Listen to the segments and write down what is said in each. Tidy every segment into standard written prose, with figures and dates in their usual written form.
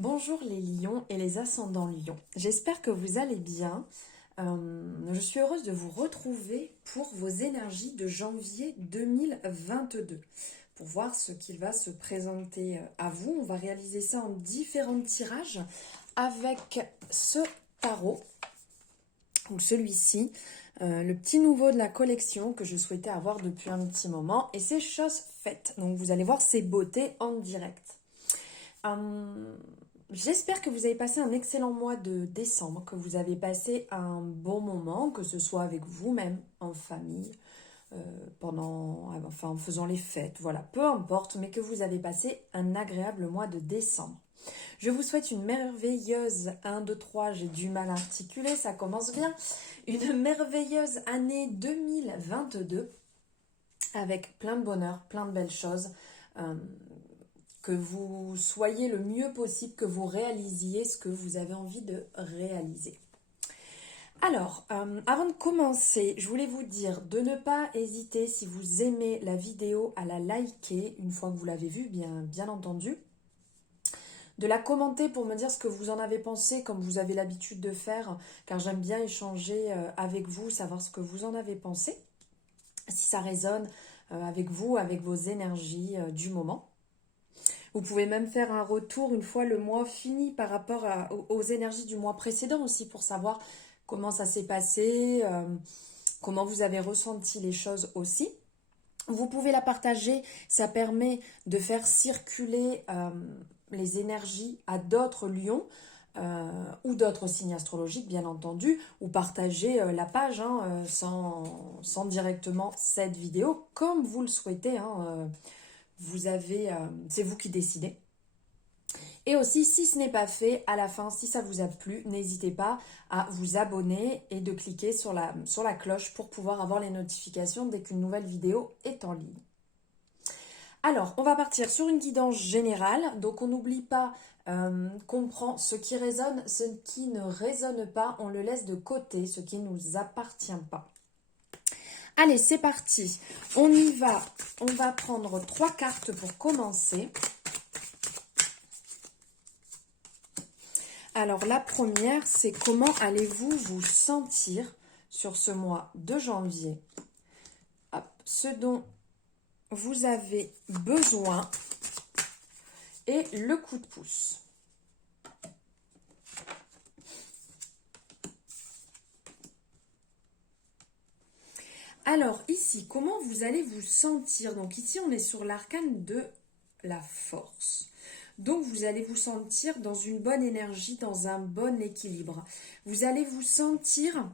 Bonjour les lions et les ascendants lions. J'espère que vous allez bien. Je suis heureuse de vous retrouver pour vos énergies de janvier 2022. Pour voir ce qu'il va se présenter à vous. On va réaliser ça en différents tirages avec ce tarot, ou celui-ci, le petit nouveau de la collection que je souhaitais avoir depuis un petit moment. Et c'est chose faite. Donc vous allez voir ces beautés en direct. J'espère que vous avez passé un excellent mois de décembre, que vous avez passé un bon moment, que ce soit avec vous-même, en famille, en faisant les fêtes, voilà, peu importe, mais que vous avez passé un agréable mois de décembre. Je vous souhaite une merveilleuse 1, 2, 3, j'ai du mal à articuler, ça commence bien, une merveilleuse année 2022 avec plein de bonheur, plein de belles choses. Que vous soyez le mieux possible, que vous réalisiez ce que vous avez envie de réaliser. Alors, avant de commencer, je voulais vous dire de ne pas hésiter, si vous aimez la vidéo, à la liker une fois que vous l'avez vue, bien entendu. De la commenter pour me dire ce que vous en avez pensé, comme vous avez l'habitude de faire, car j'aime bien échanger avec vous, savoir ce que vous en avez pensé, si ça résonne avec vous, avec vos énergies du moment. Vous pouvez même faire un retour une fois le mois fini par rapport aux énergies du mois précédent aussi pour savoir comment ça s'est passé, comment vous avez ressenti les choses aussi. Vous pouvez la partager, ça permet de faire circuler les énergies à d'autres lions ou d'autres signes astrologiques bien entendu, ou partager la page sans directement cette vidéo comme vous le souhaitez. C'est vous qui décidez. Et aussi, si ce n'est pas fait, à la fin, si ça vous a plu, n'hésitez pas à vous abonner et de cliquer sur la cloche pour pouvoir avoir les notifications dès qu'une nouvelle vidéo est en ligne. Alors, on va partir sur une guidance générale. Donc, on n'oublie pas qu'on prend ce qui résonne, ce qui ne résonne pas, on le laisse de côté, ce qui ne nous appartient pas. Allez, c'est parti. On y va. On va prendre 3 cartes pour commencer. Alors, la première, c'est comment allez-vous vous sentir sur ce mois de janvier. Hop, ce dont vous avez besoin et le coup de pouce. Alors, ici, comment vous allez vous sentir? Donc, ici, on est sur l'arcane de la force. Donc, vous allez vous sentir dans une bonne énergie, dans un bon équilibre. Vous allez vous sentir,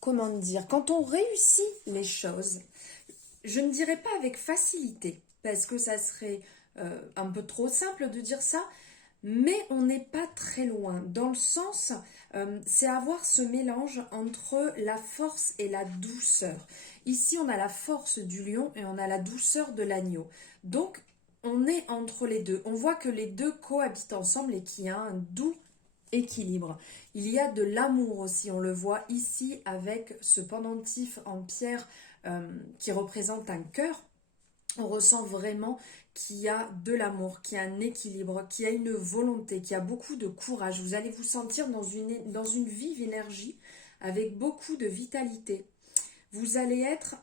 comment dire, quand on réussit les choses, je ne dirais pas avec facilité, parce que ça serait un peu trop simple de dire ça, mais on n'est pas très loin. Dans le sens, c'est avoir ce mélange entre la force et la douceur. Ici, on a la force du lion et on a la douceur de l'agneau. Donc, on est entre les deux. On voit que les deux cohabitent ensemble et qu'il y a un doux équilibre. Il y a de l'amour aussi, on le voit ici avec ce pendentif en pierre qui représente un cœur. On ressent vraiment qu'il y a de l'amour, qu'il y a un équilibre, qu'il y a une volonté, qu'il y a beaucoup de courage. Vous allez vous sentir dans une vive énergie avec beaucoup de vitalité. Vous allez être,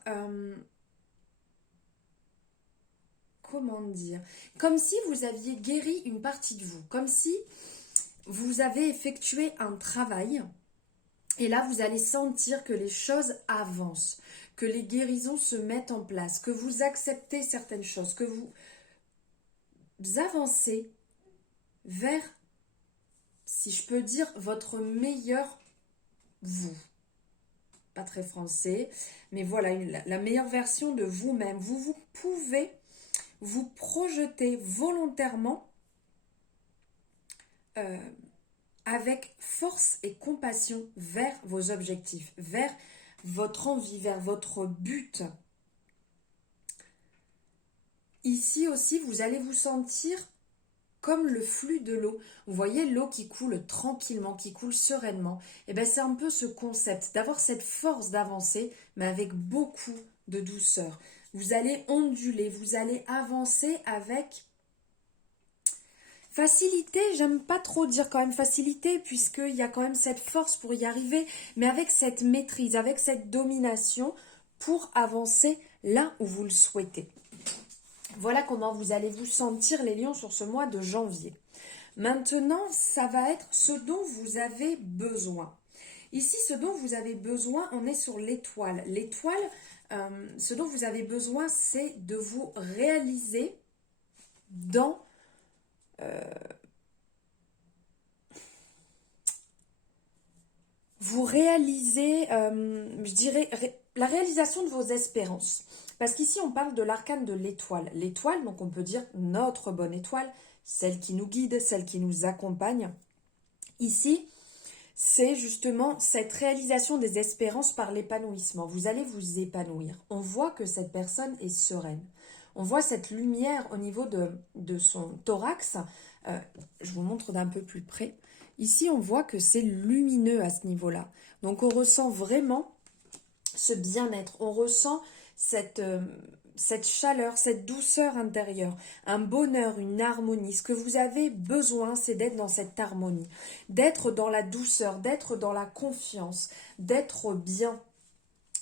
comment dire, comme si vous aviez guéri une partie de vous, comme si vous avez effectué un travail. Et là, vous allez sentir que les choses avancent, que les guérisons se mettent en place, que vous acceptez certaines choses, que vous avancez vers, si je peux dire, votre meilleur vous. Pas très français, mais voilà, la meilleure version de vous-même. Vous pouvez vous projeter volontairement avec force et compassion vers vos objectifs, vers votre envie, vers votre but. Ici aussi, vous allez vous sentir comme le flux de l'eau. Vous voyez l'eau qui coule tranquillement, qui coule sereinement. Et bien c'est un peu ce concept, d'avoir cette force d'avancer, mais avec beaucoup de douceur. Vous allez onduler, vous allez avancer avec Facilité, j'aime pas trop dire quand même facilité, puisqu'il y a quand même cette force pour y arriver, mais avec cette maîtrise, avec cette domination pour avancer là où vous le souhaitez. Voilà comment vous allez vous sentir les lions sur ce mois de janvier. Maintenant, ça va être ce dont vous avez besoin. Ici, ce dont vous avez besoin, on est sur l'étoile. L'étoile, ce dont vous avez besoin, c'est de vous réaliser dans... vous réalisez, je dirais, la réalisation de vos espérances. Parce qu'ici, on parle de l'arcane de l'étoile. L'étoile, donc on peut dire notre bonne étoile, celle qui nous guide, celle qui nous accompagne. Ici, c'est justement cette réalisation des espérances par l'épanouissement. Vous allez vous épanouir. On voit que cette personne est sereine. On voit cette lumière au niveau de son thorax. Je vous montre d'un peu plus près. Ici, on voit que c'est lumineux à ce niveau-là. Donc, on ressent vraiment ce bien-être. On ressent cette chaleur, cette douceur intérieure, un bonheur, une harmonie. Ce que vous avez besoin, c'est d'être dans cette harmonie, d'être dans la douceur, d'être dans la confiance, d'être bien,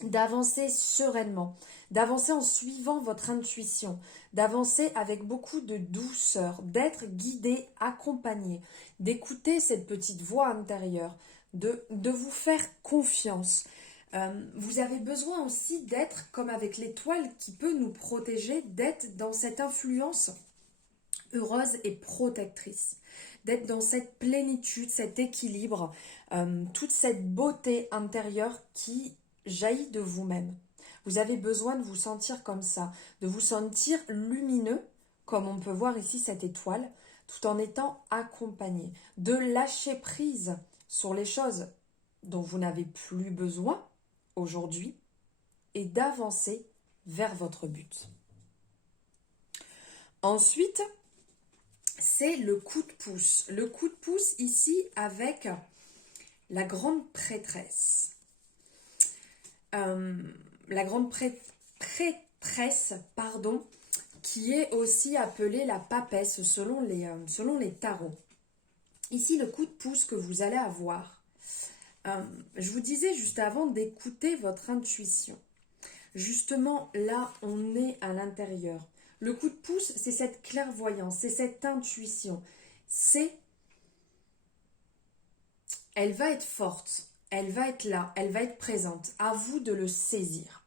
d'avancer sereinement, d'avancer en suivant votre intuition, d'avancer avec beaucoup de douceur, d'être guidé, accompagné, d'écouter cette petite voix intérieure, de vous faire confiance. Vous avez besoin aussi d'être, comme avec l'étoile qui peut nous protéger, d'être dans cette influence heureuse et protectrice, d'être dans cette plénitude, cet équilibre, toute cette beauté intérieure qui jaillit de vous-même. Vous avez besoin de vous sentir comme ça, de vous sentir lumineux, comme on peut voir ici cette étoile, tout en étant accompagné, de lâcher prise sur les choses dont vous n'avez plus besoin aujourd'hui et d'avancer vers votre but. Ensuite, c'est le coup de pouce. Le coup de pouce ici avec la grande prêtresse. La grande prêtresse, pardon, qui est aussi appelée la papesse selon les tarots. Ici, le coup de pouce que vous allez avoir. Je vous disais juste avant d'écouter votre intuition. Justement, là, on est à l'intérieur. Le coup de pouce, c'est cette clairvoyance, c'est cette intuition. Elle va être forte, elle va être là, elle va être présente. À vous de le saisir.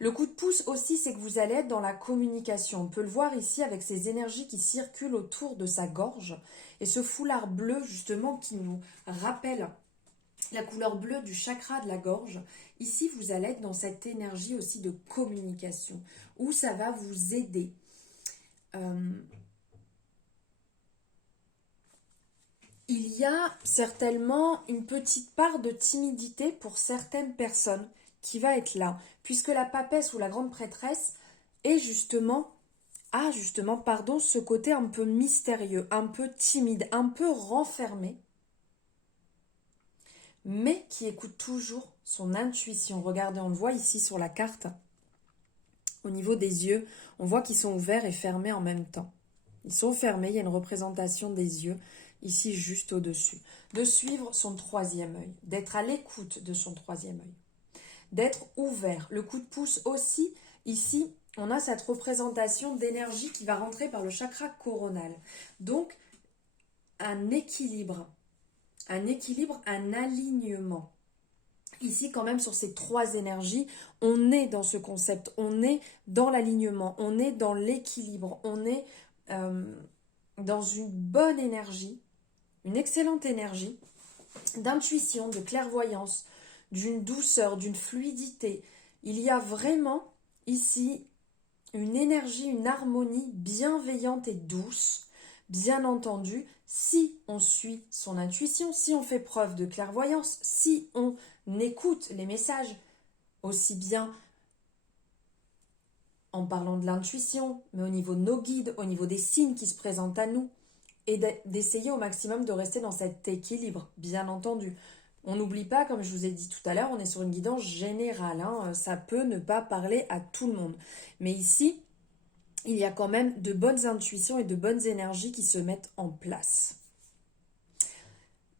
Le coup de pouce aussi, c'est que vous allez être dans la communication. On peut le voir ici avec ces énergies qui circulent autour de sa gorge et ce foulard bleu justement qui nous rappelle la couleur bleue du chakra de la gorge. Ici, vous allez être dans cette énergie aussi de communication où ça va vous aider. Il y a certainement une petite part de timidité pour certaines personnes qui va être là, puisque la papesse ou la grande prêtresse est justement, ce côté un peu mystérieux, un peu timide, un peu renfermé, mais qui écoute toujours son intuition. Regardez, on le voit ici sur la carte. Au niveau des yeux, on voit qu'ils sont ouverts et fermés en même temps. Ils sont fermés, il y a une représentation des yeux, ici juste au-dessus. De suivre son troisième œil, d'être à l'écoute de son troisième œil, d'être ouvert. Le coup de pouce aussi, ici, on a cette représentation d'énergie qui va rentrer par le chakra coronal. Donc, un équilibre, un alignement. Ici, quand même, sur ces trois énergies, on est dans ce concept, on est dans l'alignement, on est dans l'équilibre, on est dans une bonne énergie, une excellente énergie d'intuition, de clairvoyance, d'une douceur, d'une fluidité. Il y a vraiment ici une énergie, une harmonie bienveillante et douce, bien entendu, si on suit son intuition, si on fait preuve de clairvoyance, si on écoute les messages, aussi bien en parlant de l'intuition, mais au niveau de nos guides, au niveau des signes qui se présentent à nous, et d'essayer au maximum de rester dans cet équilibre, bien entendu. On n'oublie pas, comme je vous ai dit tout à l'heure, on est sur une guidance générale, ça peut ne pas parler à tout le monde. Mais ici, il y a quand même de bonnes intuitions et de bonnes énergies qui se mettent en place.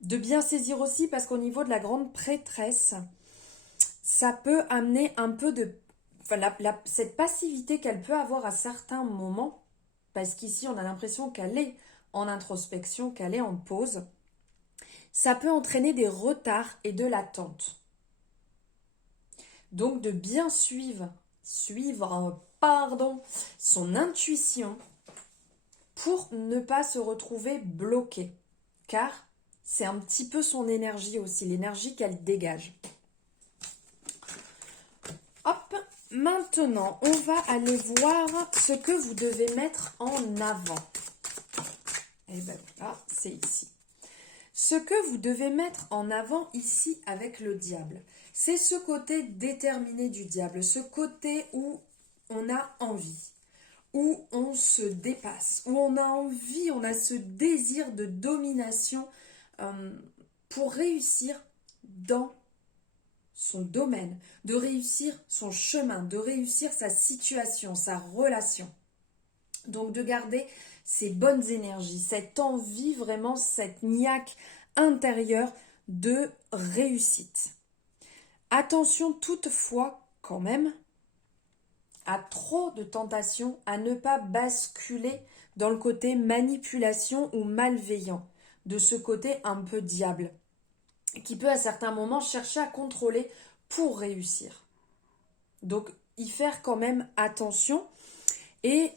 De bien saisir aussi, parce qu'au niveau de la grande prêtresse, ça peut amener un peu de... Enfin, cette passivité qu'elle peut avoir à certains moments, parce qu'ici on a l'impression qu'elle est en introspection, qu'elle est en pause, ça peut entraîner des retards et de l'attente. Donc de bien suivre son intuition pour ne pas se retrouver bloqué. Car c'est un petit peu son énergie aussi, l'énergie qu'elle dégage. Hop, maintenant, on va aller voir ce que vous devez mettre en avant. Et bien là, c'est ici. Ce que vous devez mettre en avant ici avec le diable, c'est ce côté déterminé du diable, ce côté où on a envie, où on se dépasse, où on a envie, on a ce désir de domination pour réussir dans son domaine, de réussir son chemin, de réussir sa situation, sa relation. Donc de garder ces bonnes énergies, cette envie vraiment, cette niaque intérieure de réussite. Attention toutefois quand même à trop de tentations, à ne pas basculer dans le côté manipulation ou malveillant, de ce côté un peu diable, qui peut à certains moments chercher à contrôler pour réussir. Donc y faire quand même attention et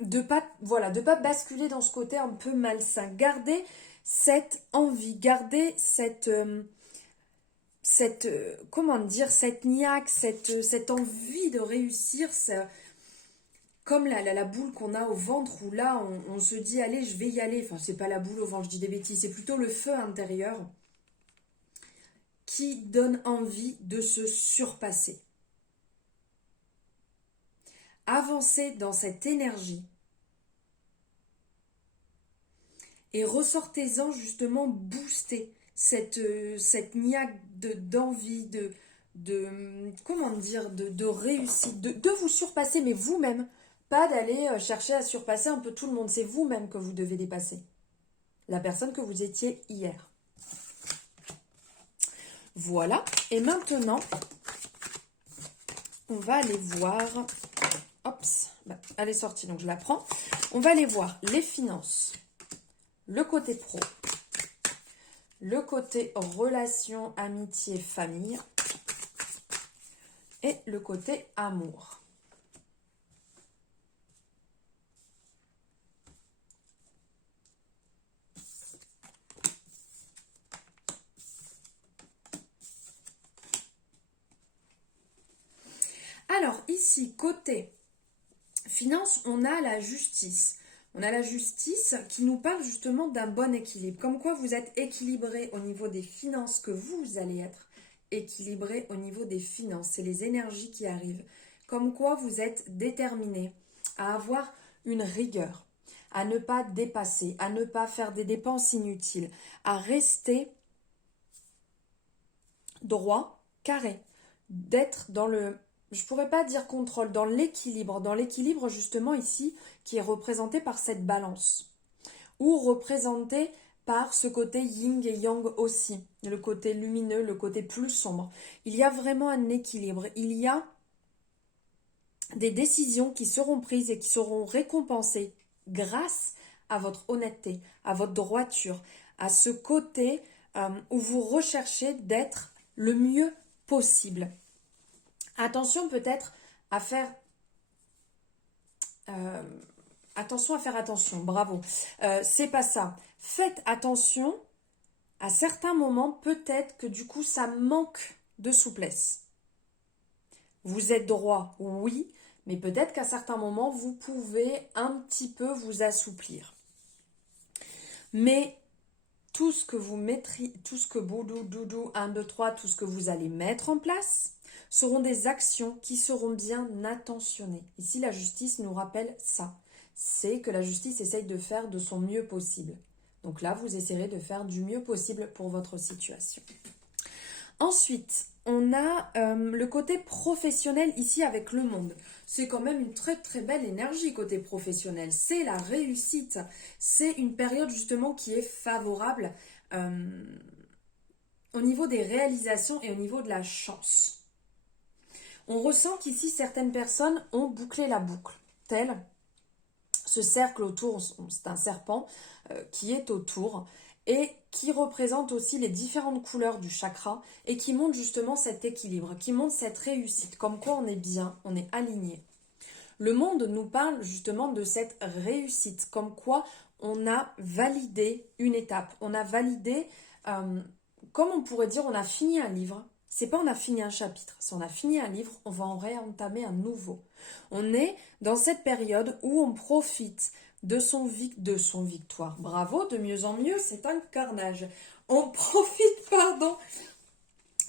de pas basculer dans ce côté un peu malsain. Garder cette envie, garder cette niaque, cette envie de réussir, comme la boule qu'on a au ventre où là on se dit allez je vais y aller, enfin c'est pas la boule au ventre, je dis des bêtises, c'est plutôt le feu intérieur qui donne envie de se surpasser. Avancez dans cette énergie et ressortez-en justement booster cette niaque d'envie, de réussite, de vous surpasser, mais vous-même, pas d'aller chercher à surpasser un peu tout le monde, c'est vous-même que vous devez dépasser, la personne que vous étiez hier. Voilà, et maintenant, on va aller voir, elle est sortie, donc je la prends, on va aller voir les finances, le côté pro, le côté relation, amitié, famille et le côté amour. Alors ici, côté finance, on a la justice. On a la justice qui nous parle justement d'un bon équilibre. Comme quoi vous êtes équilibré au niveau des finances, que vous allez être équilibré au niveau des finances. C'est les énergies qui arrivent. Comme quoi vous êtes déterminé à avoir une rigueur, à ne pas dépasser, à ne pas faire des dépenses inutiles, à rester droit, carré, d'être dans le... Je pourrais pas dire contrôle, dans l'équilibre justement ici qui est représenté par cette balance ou représenté par ce côté yin et yang aussi, le côté lumineux, le côté plus sombre. Il y a vraiment un équilibre, il y a des décisions qui seront prises et qui seront récompensées grâce à votre honnêteté, à votre droiture, à ce côté où vous recherchez d'être le mieux possible. Attention peut-être à faire attention, bravo. C'est pas ça. Faites attention, à certains moments, peut-être que du coup, ça manque de souplesse. Vous êtes droit, oui, mais peut-être qu'à certains moments, vous pouvez un petit peu vous assouplir. Mais tout ce que vous mettrez, tout ce que boudou, doudou, 1, 2, 3, tout ce que vous allez mettre en place, seront des actions qui seront bien intentionnées. Ici, la justice nous rappelle ça. C'est que la justice essaye de faire de son mieux possible. Donc là, vous essayerez de faire du mieux possible pour votre situation. Ensuite, on a le côté professionnel ici avec le monde. C'est quand même une très très belle énergie côté professionnel. C'est la réussite. C'est une période justement qui est favorable au niveau des réalisations et au niveau de la chance. On ressent qu'ici certaines personnes ont bouclé la boucle, tel ce cercle autour, c'est un serpent qui est autour et qui représente aussi les différentes couleurs du chakra et qui montre justement cet équilibre, qui montre cette réussite, comme quoi on est bien, on est aligné. Le monde nous parle justement de cette réussite, comme quoi on a validé une étape, on a validé, comme on pourrait dire, on a fini un livre. C'est pas on a fini un chapitre, si on a fini un livre, on va en réentamer un nouveau. On est dans cette période où on profite de son victoire. Bravo, de mieux en mieux, c'est un carnage. On profite, pardon,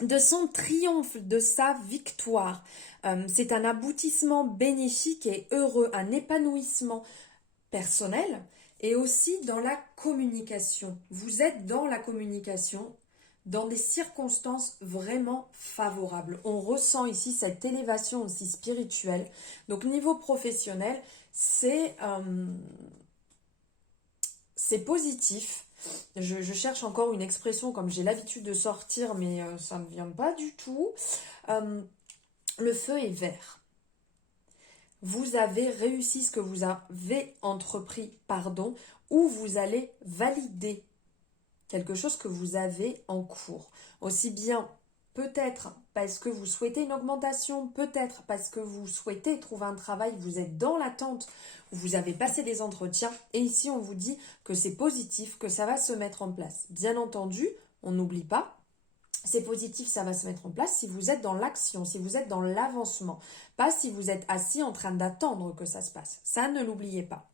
de son triomphe, de sa victoire. C'est un aboutissement bénéfique et heureux, un épanouissement personnel et aussi dans la communication. Vous êtes dans la communication dans des circonstances vraiment favorables. On ressent ici cette élévation aussi spirituelle. Donc niveau professionnel, c'est positif. Je cherche encore une expression comme j'ai l'habitude de sortir, mais ça ne vient pas du tout. Le feu est vert. Vous avez réussi ce que vous avez entrepris, ou vous allez valider quelque chose que vous avez en cours. Aussi bien peut-être parce que vous souhaitez une augmentation, peut-être parce que vous souhaitez trouver un travail, vous êtes dans l'attente, vous avez passé des entretiens et ici on vous dit que c'est positif, que ça va se mettre en place. Bien entendu, on n'oublie pas, c'est positif, ça va se mettre en place si vous êtes dans l'action, si vous êtes dans l'avancement, pas si vous êtes assis en train d'attendre que ça se passe. Ça, ne l'oubliez pas.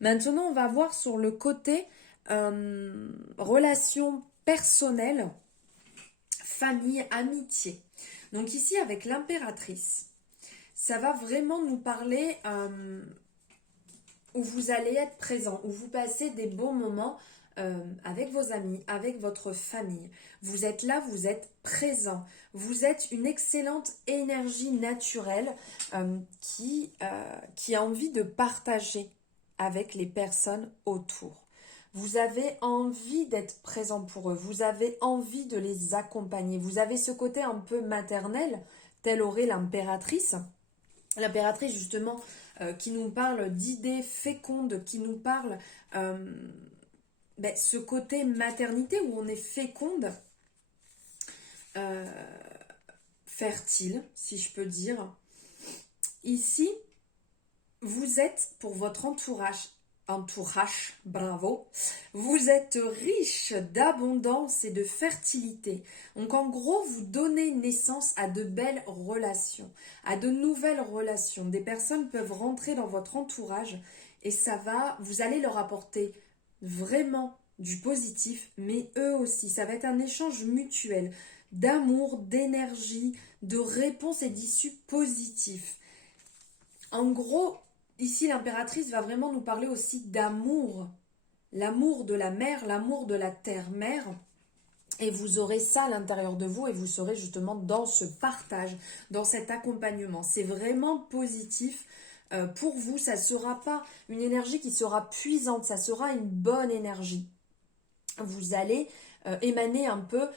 Maintenant, on va voir sur le côté relations personnelles, famille, amitié. Donc ici, avec l'impératrice, ça va vraiment nous parler où vous allez être présent, où vous passez des bons moments avec vos amis, avec votre famille. Vous êtes là, vous êtes présent. Vous êtes une excellente énergie naturelle qui a envie de partager avec les personnes autour. Vous avez envie d'être présent pour eux, vous avez envie de les accompagner. Vous avez ce côté un peu maternel, tel aurait l'impératrice. L'impératrice, justement, qui nous parle d'idées fécondes, qui nous parle ce côté maternité où on est féconde, fertile, si je peux dire. Ici, vous êtes pour votre entourage, bravo, vous êtes riche d'abondance et de fertilité. Donc en gros, vous donnez naissance à de belles relations, à de nouvelles relations. Des personnes peuvent rentrer dans votre entourage et vous allez leur apporter vraiment du positif, mais eux aussi. Ça va être un échange mutuel d'amour, d'énergie, de réponses et d'issues positifs. En gros, ici, l'impératrice va vraiment nous parler aussi d'amour. L'amour de la mère, l'amour de la terre-mère. Et vous aurez ça à l'intérieur de vous et vous serez justement dans ce partage, dans cet accompagnement. C'est vraiment positif pour vous. Ça ne sera pas une énergie qui sera puisante, ça sera une bonne énergie. Vous allez émaner un peu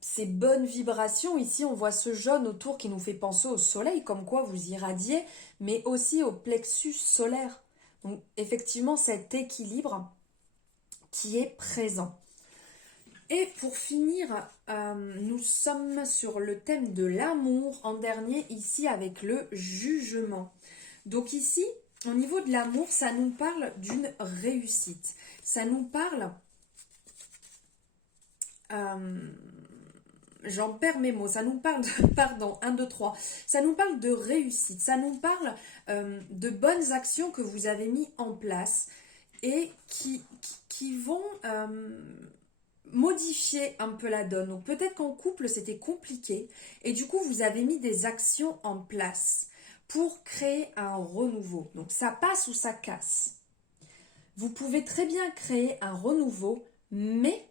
ces bonnes vibrations. Ici, on voit ce jaune autour qui nous fait penser au soleil, comme quoi vous irradiez, mais aussi au plexus solaire. Donc, effectivement, cet équilibre qui est présent. Et pour finir, nous sommes sur le thème de l'amour, en dernier, ici, avec le jugement. Donc ici, au niveau de l'amour, ça nous parle d'une réussite. Ça nous parle... j'en perds mes mots, ça nous parle de, pardon, 1, 2, 3, ça nous parle de réussite, ça nous parle de bonnes actions que vous avez mis en place et qui vont modifier un peu la donne. Donc peut-être qu'en couple c'était compliqué et du coup vous avez mis des actions en place pour créer un renouveau. Donc ça passe ou ça casse. Vous pouvez très bien créer un renouveau, mais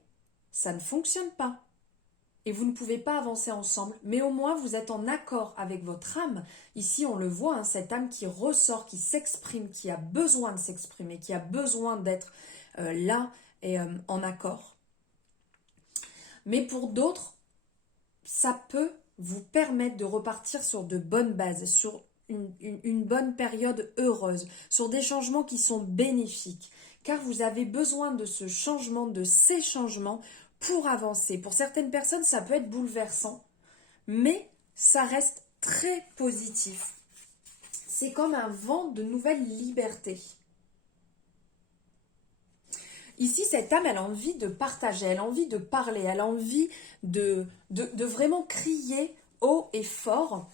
ça ne fonctionne pas. et vous ne pouvez pas avancer ensemble, mais au moins vous êtes en accord avec votre âme. Ici, on le voit, hein, cette âme qui ressort, qui s'exprime, qui a besoin de s'exprimer, qui a besoin d'être là et en accord. Mais pour d'autres, ça peut vous permettre de repartir sur de bonnes bases, sur une bonne période heureuse, sur des changements qui sont bénéfiques, car vous avez besoin de ce changement, de ces changements pour avancer. Pour certaines personnes, ça peut être bouleversant, mais ça reste très positif. C'est comme un vent de nouvelle liberté. Ici, cette âme, elle a envie de partager, elle a envie de parler, elle a envie de vraiment crier haut et fort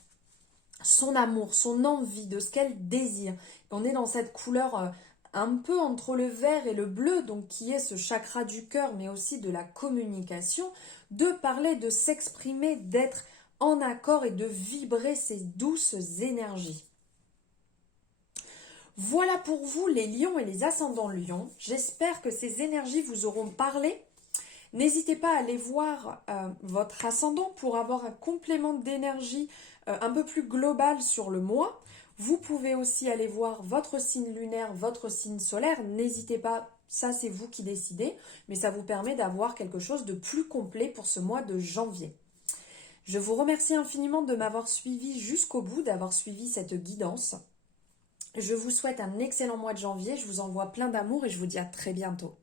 son amour, son envie, de ce qu'elle désire. On est dans cette couleur un peu entre le vert et le bleu, donc qui est ce chakra du cœur, mais aussi de la communication, de parler, de s'exprimer, d'être en accord et de vibrer ces douces énergies. Voilà pour vous les lions et les ascendants lions. J'espère que ces énergies vous auront parlé. N'hésitez pas à aller voir votre ascendant pour avoir un complément d'énergie un peu plus global sur le mois. Vous pouvez aussi aller voir votre signe lunaire, votre signe solaire. N'hésitez pas, ça c'est vous qui décidez, mais ça vous permet d'avoir quelque chose de plus complet pour ce mois de janvier. Je vous remercie infiniment de m'avoir suivi jusqu'au bout, d'avoir suivi cette guidance. Je vous souhaite un excellent mois de janvier, je vous envoie plein d'amour et je vous dis à très bientôt.